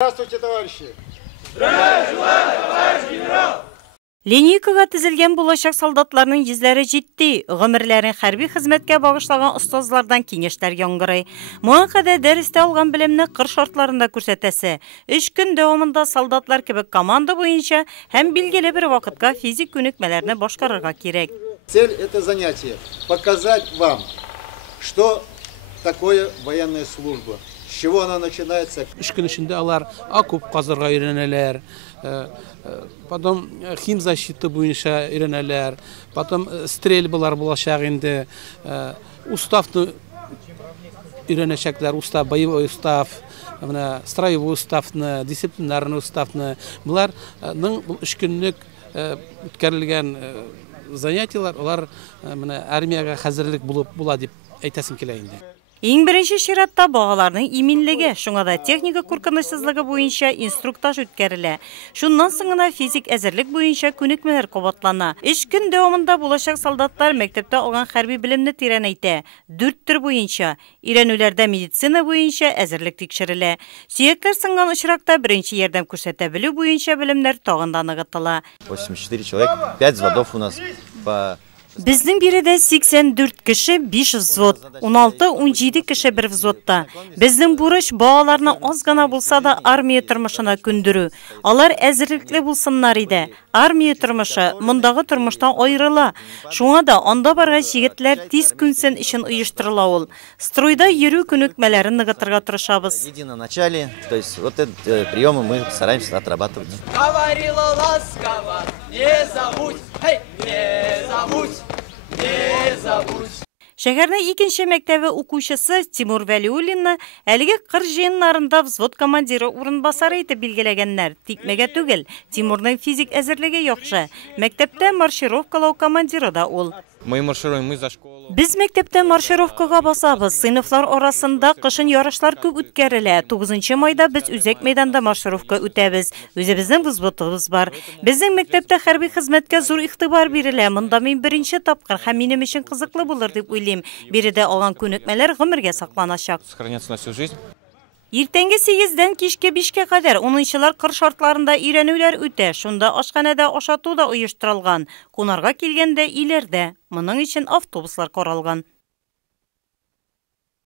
Здравствуйте, товарищи! Линейкага тизилген булачак солдатларның йөзләре җитди, гомерләрен хәрби хезмәткә багышлаган остазлардан киңәшләр яңгырый. Моңа кадәр дәрестә алган белемне кыр шартларында күрсәтәсе. 3 көн дәвамында солдатлар кебек команда буенча һәм билгеле бер вакытка физик күнекмәләрне башкарырга кирәк. Цель это занятие – показать вам, что такое военная служба. С чего она начинается? 3 көн эчендә алар окоп казырга өйрәнәләр, потом химзащита буенча өйрәнәләр, потом стрельбалар булачак инде, уставны өйрәнәчәкләр, устав, боевой устав, менә строевой уставны, дисциплинарный уставны. Буларның 3 көнлек үткәрелгән занятиялар, алар менә армиягә хәзерлек булып була дип әйтәсем килә инде. Иң беренче чиратта багаларның иминлеге, шуңа да техника куркынычсызлыгы буенча инструктаж үткәрелә. Шуннан соң гына физик әзерлек буенча күнекмәләр кабатлана. 3 көн дәвамында булачак солдатлар мәктәптә алган хәрби белемне тирәнәйтә. 4 төр буенча, өйрәнүләрдә медицина буенча әзерлек тикшерелә. Сөякләр сынган очракта беренче ярдәм күрсәтә белү буенча белемнәр тагын да ныгытыла. 84 человек, 5 взводов у нас по... Безнең биредә 84 кеше 5 взвод, 16-17 кеше бер взводта. Безнең бурыч балаларны аз гына булса да армия тормышына күндерү. Алар әзерлекле булсыннар иде. Армия тормышы мондагы тормыштан аерыла. Шуңа да анда барган җегетләр тиз күнсен өчен оештырыла ул. Стройда йөрү күнекмәләрен ныгытырга тырышабыз. На начале, то есть вот эти приемы мы стараемся отрабатывать. Говорила ласково, не забудь, не забудь. Шәһәрнең икенче мәктәбе укучысы Тимур Вәлиуллинны әлеге кыр җыеннарында взвод командиры урынбасары итеп билгеләгәннәр. Тикмәгә түгел, Тимурның физик әзерлеге яхшы. Мәктәптә маршировкалау командиры да ул. Мы маршируем, мы за школу. Без мәктәптә маршировкага басабыз. Сыйныфлар арасында кышын ярышлар күп үткәрелә. 9 майда без үзәк мәйданда маршировка үтәбез. Үзебезнең взводыбыз бар. Безнең мәктәптә хәрби хезмәткә зур игътибар бирелә. Монда мин беренче тапкыр һәм минем өчен кызыклы булыр дип уйлыйм. Биредә алган күнекмәләр гомергә сакланачак. Сохранятся на всю жизнь. Иртәнге 8-дән кичке 5-кә кадәр 10-нчылар кыр шартларында өйрәнүләр үтә. Шунда ашханәдә ашату да оештырылган. Кунарга килгәндә иләрдә. Моның өчен автобуслар каралган.